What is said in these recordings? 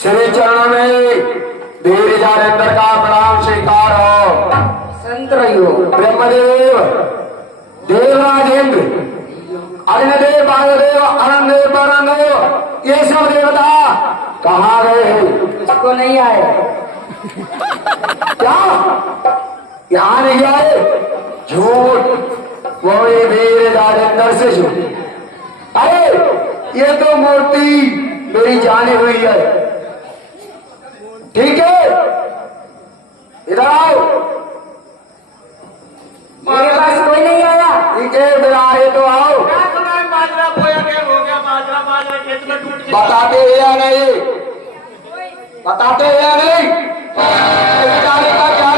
श्री चरणों में वीर जानेंद्र का प्रणाम स्वीकार हो। संत रहियो। ब्रह्मदेव, देवराजेंद्र, अग्निदेव, वायुदेव, अनंतदेव, वरुणदेव, ये सब देवता कहाँ गए हैं? इसको नहीं आए। क्या यहाँ नहीं आए? झूठ, वो ये वीर जानेंद्र से झूठ। अरे ये तो मूर्ति मेरी जानी हुई है। ठीक है, इधर आओ। मेरे पास कोई नहीं आया। ठीक है, इधर आए तो आओ। बताते हैं या नहीं? बताते हैं या नहीं? जाने का क्या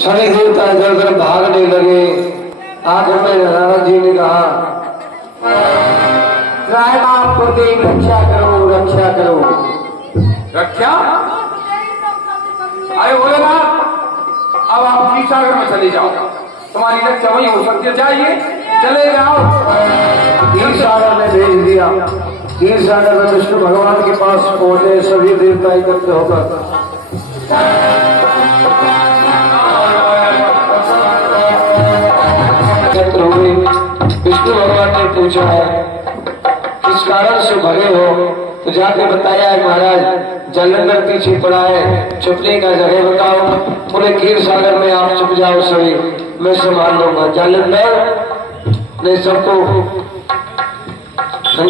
सभी देवता इधर उधर भागने लगे। आखिर में नारद जी ने कहा, राम को देख रक्षा करो, रक्षा करो। रक्षा? अरे भोलेनाथ, अब आप क्षीर सागर में चले जाओ, तुम्हारी रक्षा वही हो सकती है। जाइए, चले जाओ। क्षीर सागर में भेज दिया। क्षीर सागर में विष्णु भगवान के पास पहुंचे सभी देवता एकत्र होकर। विष्णु भगवान ने पूछा है किस कारण से भगे हो? तो जाके बताया है महाराज जालंधर पीछे पड़ा है, छुपने का जगह बताओ। पूरे क्षीर सागर में आप छुप जाओ सभी, मैं संभाल लूंगा। जालंधर ने सबको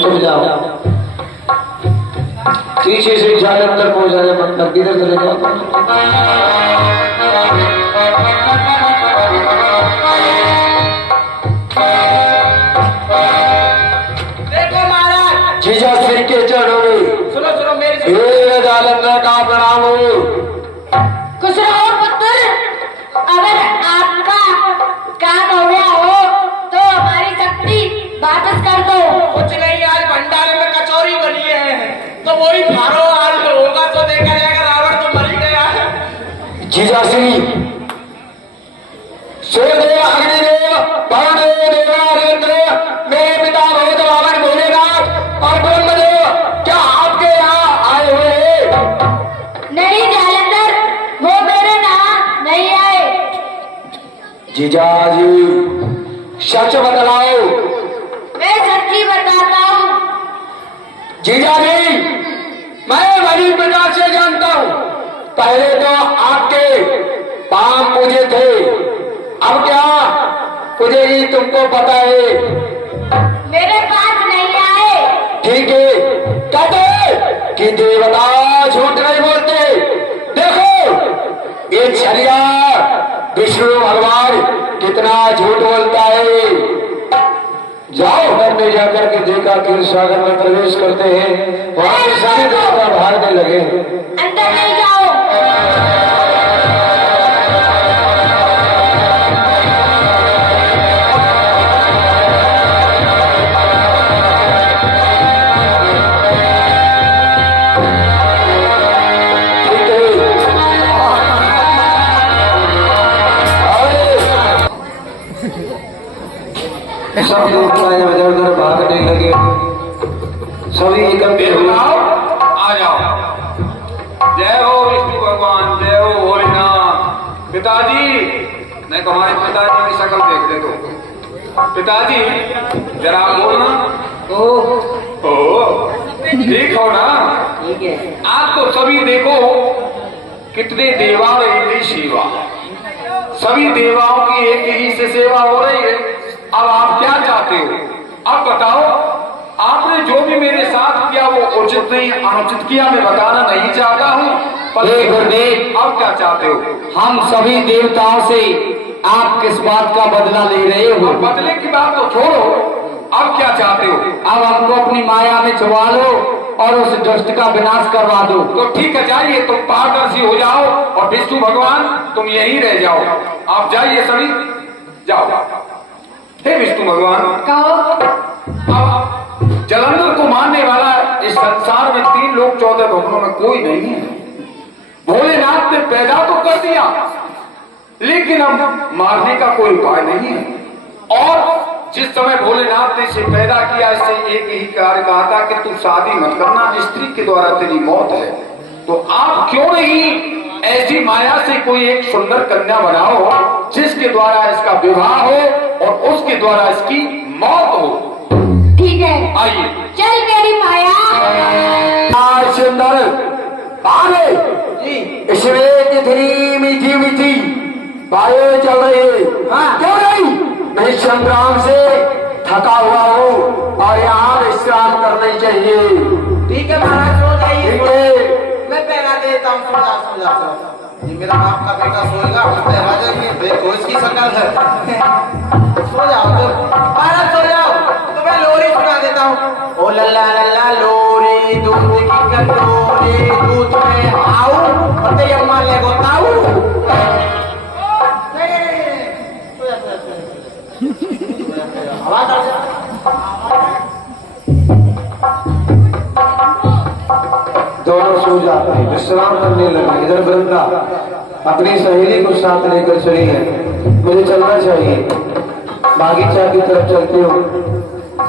छुप जाओ। पीछे से जालंधर पहुंचाने मतलब किधर चले जाओ। जीजा श्री के चरणों में सुनो सुनो मेरी वीर जालंधर का प्रणाम हो। कुछ रहो पुत्र, अगर आपका काम हो गया हो तो हमारी शक्ति वापस कर दो। कुछ नहीं, आज भंडारे में कचौरी बनी है तो वही फारो आज होगा तो देखा जाएगा। रावण तो मर ही गया है। जीजा श्री सूर्यदेव, अग्निदेव, वरुणदेव, देवराजेंद्र, मेरे पिता भगवत रावण भोलेनाथ और ब्रह्मदेव, क्या आपके यहाँ आए हुए हैं? नहीं जालंधर, वो मेरे यहाँ नहीं आए। जीजा जी सच बतलाओ। मैं सच्ची बताता हूँ। जीजा जी मैं बड़ी प्रकार से जानता हूँ। पहले तो आपके पाम मुझे थे, अब क्या मुझे ही तुमको पता है? मेरे पास नहीं आए। ठीक है, कहते कि देवता झूठ नहीं बोलते। देखो ये छलिया विष्णु भगवान कितना झूठ बोलता है। जाओ घर में जाकर के देखा क्षीर सागर में प्रवेश करते हैं, वहां से सारे देवता भागने लगे। अंदर नहीं जाओ। सब देवता इधर उधर भागने लगे। सभी इकट्ठे हुए। आ जाओ। जय हो विष्णु भगवान, जय हो भोलेनाथ। पिताजी, मैं तुम्हारे पिताजी की शक्ल देख ले तो। पिताजी जरा बोलना। ओ ठीक हो ना? ठीक है। आप तो सभी देखो कितने देवा इतनी सेवा, सभी देवाओं की एक ही से सेवा हो रही है। अब आप क्या चाहते हो? अब बताओ, आपने जो भी मेरे साथ किया वो उचित नहीं अनुचित किया मैं बताना नहीं चाहता हूँ। हे गुरुदेव, अब क्या चाहते हो? हम सभी देवताओं से आप किस बात का बदला ले रहे हो? अब बदले की बात तो छोड़ो, अब क्या चाहते हो? अब हमको अपनी माया में छुपा लो और उस दुष्ट का विनाश करवा दो। तो ठीक है, जाइए, तुम पारदर्शी हो जाओ और विष्णु भगवान तुम यहीं रह जाओ। आप जाइए सभी, जाओ। हे विष्णु भगवान, कहो। अब जलंधर को मारने वाला इस संसार में 3 लोग 14 भवनों में कोई नहीं है। भोलेनाथ ने पैदा तो कर दिया, लेकिन अब मारने का कोई उपाय नहीं है। और जिस समय भोलेनाथ ने इसे पैदा किया, इससे एक ही कार्य कहा था कि तू शादी मत करना, स्त्री के द्वारा तेरी मौत है। तो आप क्यों नहीं ऐसी माया से कोई एक सुंदर कन्या बनाओ जिसके द्वारा इसका विवाह हो और उसके द्वारा इसकी मौत हो। ठीक है, आइए। चल मेरी माया। सुंदर आगे इसमें कितनी मीठी मीठी बातें चल रही है। हाँ, क्यों नहीं? मैं संग्राम से थका हुआ हूँ और यहाँ विश्राम करनी चाहिए। ठीक है महाराज, सो जाइए। ठीक है, मैं पहरा देता हूँ। सो जा। ये मेरा बाप का बेटा सोएगा, हम पहरा देंगे। देखो इसकी शक्ल है। सो जाओ तो महाराज, सो जाओ। तो मैं लोरी सुना देता हूँ। ओ लल्ला लल्ला लोरी, दूध की कटोरी, दूध में आऊ और तेरी अम्मा ले गो ताऊ। आवाज आ जा। दोनों सो जाते हैं, विश्राम करने लगे। इधर वृंदा अपनी सहेली को साथ लेकर चली है। मुझे चलना चाहिए, बागीचा की तरफ चलती हूँ।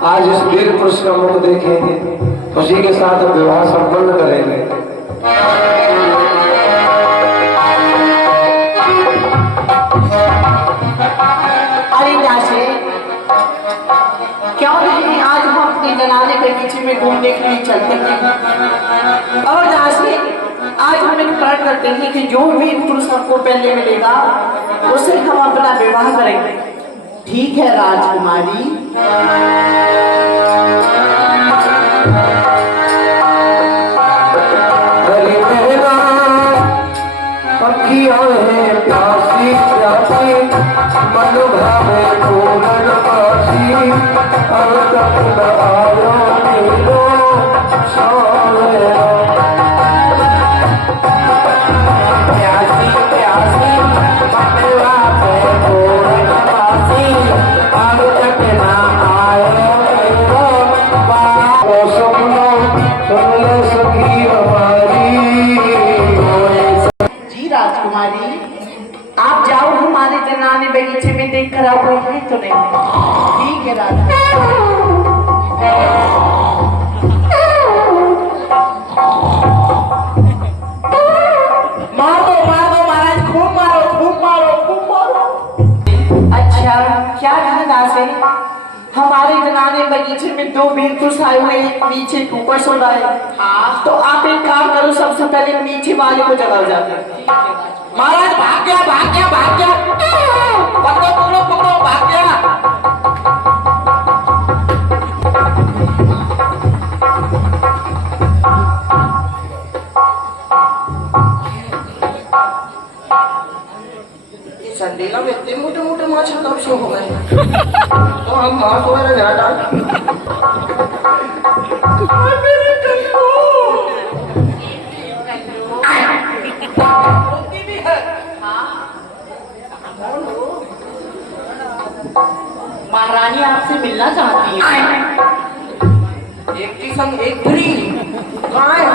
आज इस वीर पुरुष का मुख देखेंगे, उसी के साथ विवाह संपन्न करेंगे। अरे दासी, क्यों नहीं आज हम अपनी जनाने के पीछे में घूमने के लिए चलते हैं। और दासी, आज हम एक प्रण करते हैं कि जो भी पुरुष हमको पहले मिलेगा उससे हम अपना विवाह करेंगे। ठीक है राजकुमारी? हरे मेरा पखियों है प्यासी प्यासी, मन भावे पूरन बासी, अब तक न आयो नीलो सोया। प्यासी प्यासी मन भावे पूरन बासी, अब तक न आयो नीलो बासी। सुन ले सखी हमारी। जी राजकुमारी, आप जाओ, हमारे जनाने बगीचे में देख कर आप है तो नहीं? ठीक है राजकुमारी। मारो मारो महाराज, खूब मारो, खूब मारो, खूब मारो। अच्छा, क्या कहना से हमारे जनाने बगीचे में 2 वीर पुरुष आए हुए हैं, नीचे एक ऊपर सो रहा है। हाँ, तो आप एक काम करो, सबसे पहले नीचे वाले को जगाओ जाते। महाराज भाग गया, भाग गया, भाग गया। पकड़ो पकड़ो पकड़ो, भाग गया। संडीला में इतने मोटे मोटे माछा कब से हो गए? तो हम वहां सो रहे ध्यान डाल। महारानी आपसे मिलना चाहती है। एक की संग एक घड़ी कहाँ है?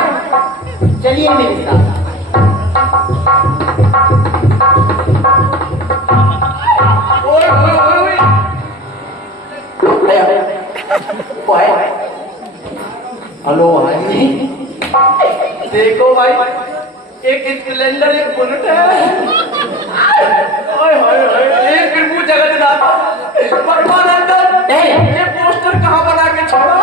चलिए मेरे साथ। ओए ओए ओए ओए। हेलो भाई, देखो भाई, एक स्प्लेंडर, एक बुलेट है। ओए ओए ओए, एक बिल्कुल जगन्नाथ भगवान अंदर। ये पोस्टर कहाँ बना के छोड़ा?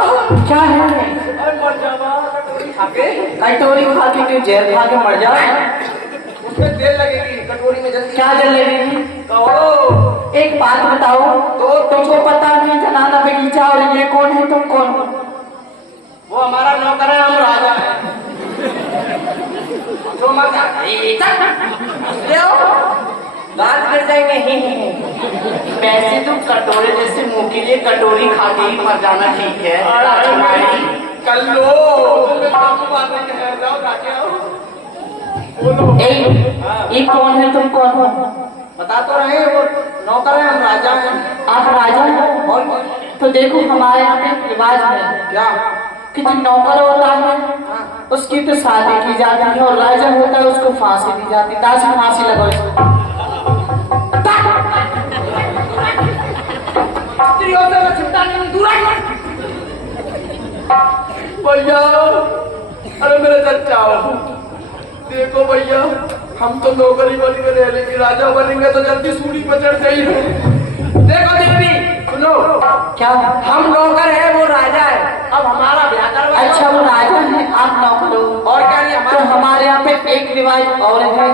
क्या है? अरे मर जावा, कटोरी खा के। कटोरी खा के क्यों? जहर खा के मर जाए। उसमें तेल लगेगी कटोरी में, जल्दी। क्या जल लगेगी? कहो। एक बात बताओ, तो तुमको पता नहीं जनाना बगीचा और ये कौन है, तुम कौन हो? वो हमारा नौकर है, हम राजा है। जो मत ले आओ, दांत गिर जाएंगे। वैसे तुम कटोरे जैसे मुंह के लिए कटोरी खा के ही मर जाना ठीक है राजकुमारी। कल लो जाओ जाके आओ। ये कौन है, तुम कौन हो? बता तो रहे हैं, वो नौकर है, हम राजा हैं। आप राजा हो? और तो देखो हमारे यहाँ पे एक रिवाज है क्या? कि जो नौकर होता है उसकी तो शादी की जाती है और राजा होता है उसको फांसी दी जाती है। दास फांसी लगाओ इसको। स्त्रियों से मैं चिंता नहीं, दूर भैया। अरे मेरे चचा देखो भैया, हम तो नौकरी बन गए, लेकिन राजा बनेंगे तो जल्दी सूढ़ी पर चढ़ जाइए। देखो देवी सुनो, क्या? हम नौकर है, वो राजा है, अब हमारा ब्याह करवाओ। अच्छा वो राजा है, आप नौकर हो। और क्या नहीं तो हमारे यहाँ पे एक रिवाज और है।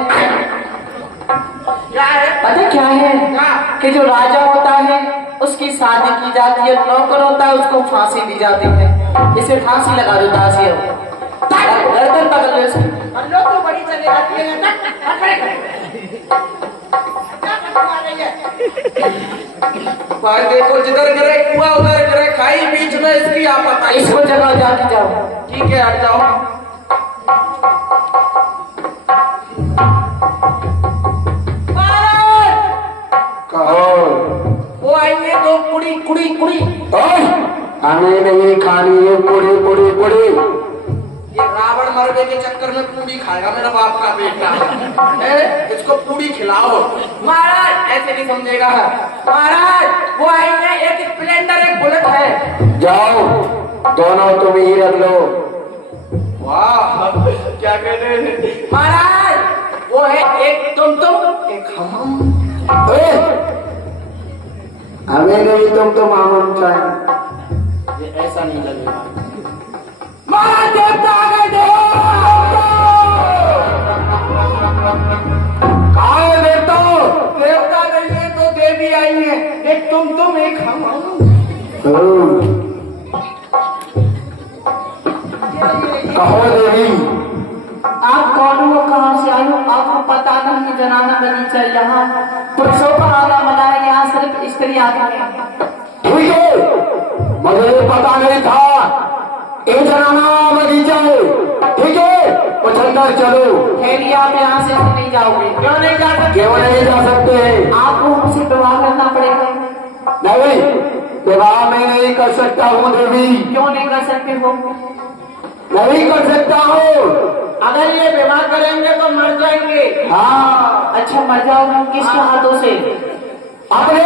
क्या है? पता क्या है? क्या? कि जो राजा होता है उसकी शादी की जाती है, नौकर होता है उसको फांसी दी जाती है। इसे फांसी लगा दो दासी हो। गर्दन पकड़ लो इसे। लो तो बड़ी चले जाती है। भाई देखो, जिधर गिरे कुआ उधर गिरे खाई, बीच में इसकी आपत आई। इसको जगह जाके जाओ। ठीक है, हट जाओ। कहो वो आएंगे तो कुड़ी कुड़ी कुड़ी। हमें नहीं खानी ये पूरी पूरी पूरी। ये रावण मरने के चक्कर में पूड़ी खाएगा मेरा बाप का बेटा है, इसको पूड़ी खिलाओ। महाराज ऐसे नहीं समझेगा महाराज। वो आएंगे, एक स्प्लेंडर एक बुलेट है। जाओ दोनों तुम ही रख लो। वाह क्या कहते हैं महाराज। वो है एक तुम एक हम। हमें नहीं तुम हम चाहे। ये ऐसा नहीं लगेगा। महाराज देवता आ गए, कहाँ है देवता? देवता नहीं है तो देवी आई है, एक तुम एक हम। कहो देवी, आप कौन हो, कहाँ से आए हो? आपको पता नहीं जनाना बगीचा यहाँ पुरुषों का आना मना है, यहाँ सिर्फ स्त्री आती है। ठीक है, मुझे पता नहीं था ये जनाना बगीचा है। ठीक है, कुछ अंदर चलो। ठहरिए, आप यहाँ से नहीं जाओगे। क्यों नहीं जा सकते? क्यों नहीं जा सकते? आपको हमसे विवाह करना पड़ेगा। नहीं, विवाह मैं नहीं कर सकता हूँ देवी। क्यों नहीं कर सकते हो? नहीं कर सकता हूँ। अगर ये विवाह करेंगे तो मर जाएंगे। हाँ, अच्छा मर जाओगे, किसके हाथों से? अपने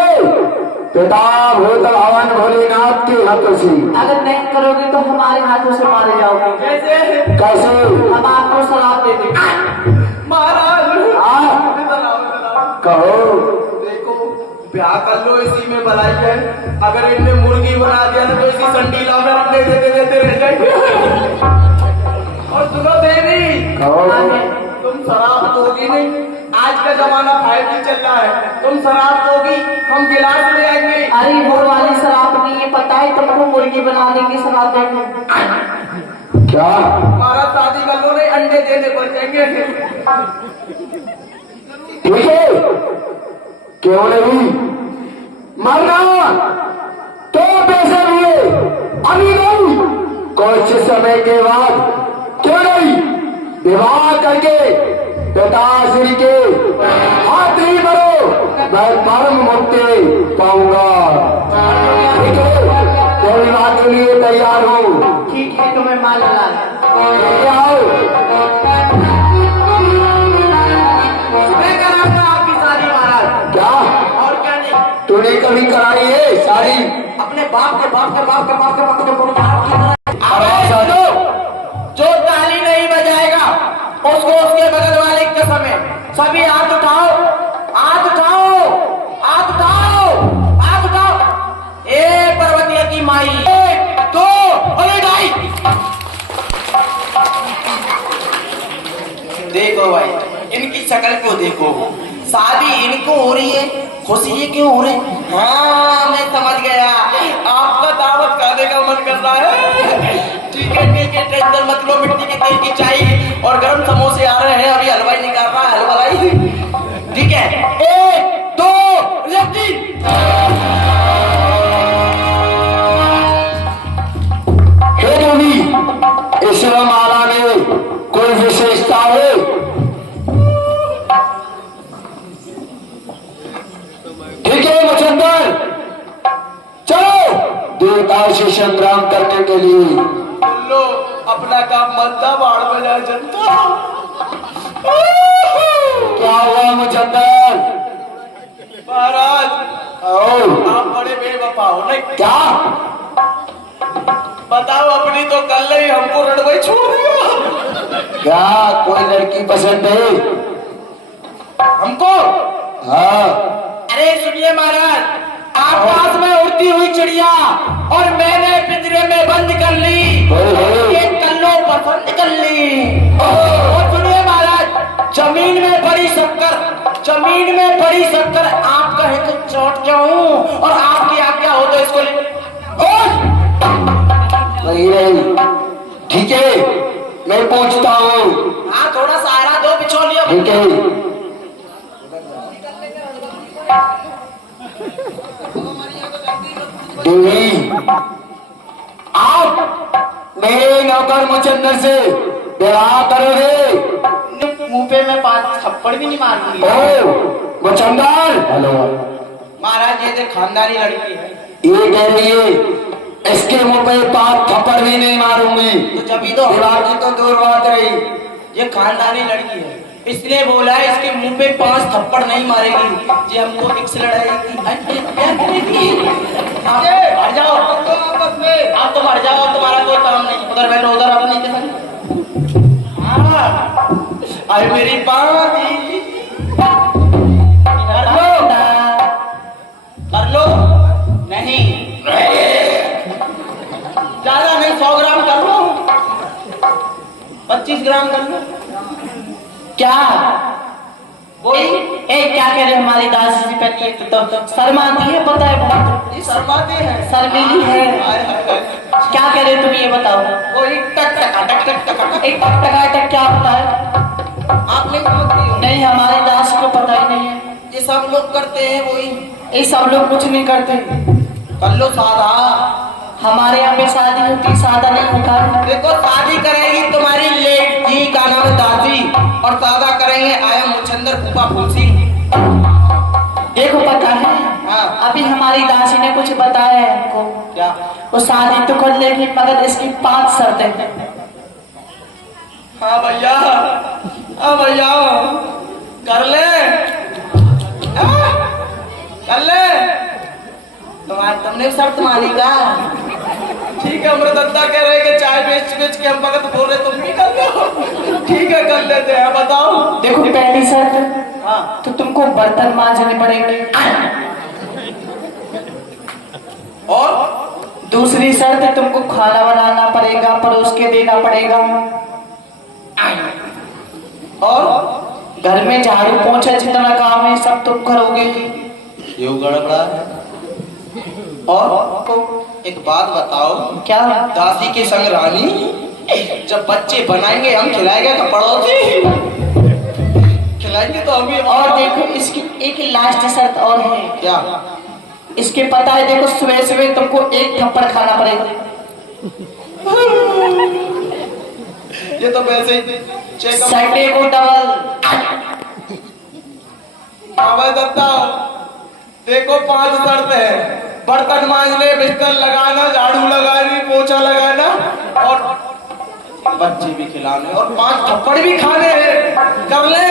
पिता भूत भवन भोलेनाथ के हाथों से। अगर नहीं करोगे तो हमारे हाथों से मारे जाओगे। कैसे? कैसे? हम आपको शराब दे देंगे। महाराज कहो। देखो, ब्याह कर लो, इसी में भलाई है। अगर इनने मुर्गी बना दिया ना तो इसी संडीला में हम देते रह जाएंगे। और सुनो देवी, कहो। तुम शराब दोगी नहीं, आज का जमाना 5G चल रहा है। तुम शराब दोगी, हम गिलास ले आएंगे। अरे वो वाली शराब नहीं है, पता है तुमको मुर्गी बनाने की शराब देंगे। क्या? हमारा शादी कर लो, नहीं अंडे देने पड़ जाएंगे। ठीक है, क्यों नहीं? मरना तो पैसे लिए अभी नहीं, कुछ समय के बाद क्यों नहीं विवाह करके पिताश्री के हाथ ही मरो, मैं परम मुक्ति पाऊंगा। ठीक है, कोई बात के लिए तैयार हूँ। ठीक है, तुम्हें माल ला आओ। मैं कराऊंगा आपकी शादी महाराज। क्या? और क्या नहीं, तूने कभी कराई है शादी? अपने बाप के बाप के बाप के बाप के बाप के बाप के। जो ताली नहीं बजाएगा उसको उसके बगल वाले के समय सभी हाथ उठाओ, हाथ उठाओ, हाथ उठाओ, हाथ उठाओ। ए पर्वतीय की माई, 1 2 अरे ढाई। देखो भाई, इनकी शक्ल को देखो, शादी इनको हो रही है, खुशी ये क्यों हो रही? हाँ मैं समझ गया, आपका दावत खाने का मन कर रहा है। ठीक है टेंशन मत लो, मिट्टी के तेल की चाय और गर्म समोसे आ रहे हैं, अभी हलवाई निकाल रहा है हलवाई। ठीक है 1 2 3। हे देवी, इस माला में कोई विशेषता है? ठीक है मुचंदर, चलो देवताओं से संग्राम करने के लिए। लो अपना काम मत बाढ़ बजा जनता। क्या हुआ मुचंदर? महाराज आओ। आप बड़े बेवफा हो नहीं? क्या? बताओ, अपनी तो कल ही हमको रणवई छोड़ दिया। क्या कोई लड़की पसंद है हमको? हाँ। अरे सुनिए महाराज, आकाश में उड़ती हुई चिड़िया और मैंने पिंजरे में बंद कर ली, ये कल्लो पसंद कर ली। और सुनिए महाराज, जमीन में पड़ी शक्कर आप कहे तो चोट जाऊं और आपकी आज्ञा हो तो इसको नहीं नहीं, ठीक है मैं पूछता हूँ। हाँ थोड़ा सहारा दो बिछोलिया। ठीक है। देवी, आप मेरे नौकर मुचंदर से विवाह करोगे? मुंह पे मैं 5 थप्पड़ भी नहीं मारूंगी। ओ मुचंदर। हेलो महाराज, ये देख खानदानी लड़की है। ये कह रही है इसके मुंह पे 5 थप्पड़ भी नहीं मारूंगी। तो जब ही तो विवाह की तो दूर बात रही। ये खानदानी लड़की है, इसलिए बोला है इसके मुंह पे 5 थप्पड़ नहीं मारेगी। ये हमको इक्स लड़ाएगी। हट जाओ आपस में, आप तो हट जाओ, तुम्हारा कोई काम नहीं। उधर बैठो, उधर अपनी के संग। अरे मेरी बाजी कर लो नहीं, ज्यादा नहीं, 100 ग्राम कर लो, 25 ग्राम कर लो। क्या वही क्या कह रहे हमारी दासी जी पहली तो शर्माती है, पता है बहुत। ये शर्माती है, शर्मीली है। क्या कह रहे तुम ये बताओ? वो एक टक टक क्या होता है? आप नहीं समझती हो? नहीं, हमारी दासी को पता ही नहीं है। ये सब लोग करते हैं वही। ये सब लोग कुछ नहीं करते। कर लो सादा, हमारे यहाँ पे शादी होती, सादा नहीं होता। देखो शादी करेगी तुम्हारी लेट जी का नाम है दादी, और सादा करेंगे आया मुचंदर फूफा फूसी। देखो पता है, हाँ। अभी हमारी दासी ने कुछ बताया है हमको। क्या? वो शादी तो कर लेगी मगर इसकी 5 शर्तें हैं। हाँ भैया, हाँ भैया कर ले, कर ले। तुमने शर्त मानी का? ठीक है, अमृतत्ता कह रहे कि चाय बेच के हम भगत बोल रहे, तुम भी कर लो। ठीक है कर लेते हैं, बताओ। देखो पहली शर्त, हाँ, तो तुमको बर्तन मांजने पड़ेंगे। और दूसरी शर्त है तुमको खाना बनाना पड़ेगा, परोस के देना पड़ेगा। और घर में झाड़ू पोंछा जितना काम है सब तुम करोगे। ये गड़बड़ा है। और एक बात बताओ, क्या? दासी के संग रानी जब बच्चे बनाएंगे हम खिलाएंगे तो पड़ोसी खिलाएंगे तो हम भी। और देखो इसकी एक लास्ट शर्त और है। क्या? इसके पता है, देखो सुबह सुबह तुमको 1 थप्पड़ खाना पड़ेगा। ये तो वैसे ही संडे को डबल दत्ता। देखो 5 शर्त है, बर्तन मांजने, बिस्तर लगाना, झाड़ू लगानी, पोछा लगाना और बच्चे भी खिलाने और 5 थप्पड़ भी खाने हैं। कर ले,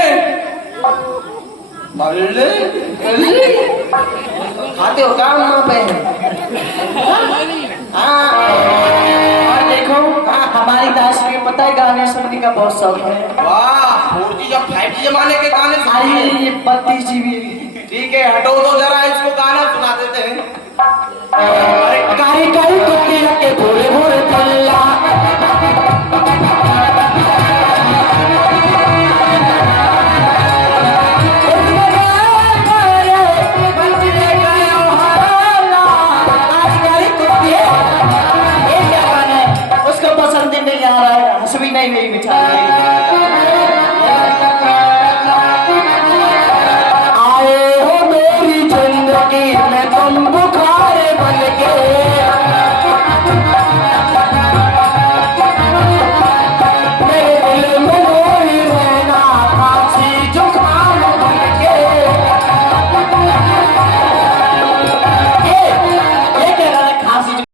खाते हो काम वहाँ पे? हाँ। और देखो हमारी दासी में पता है गाने सुनने का बहुत शौक है। वाह, 4G जब 5G जमाने के गाने सुनिए। 32 GB। ठीक है, हटो तो जरा, इसको गाना सुना देते हैं। अरे कारी कारी कुत्ते के भोरे भोरे पल्ला, उसको पसंद बुखार बन के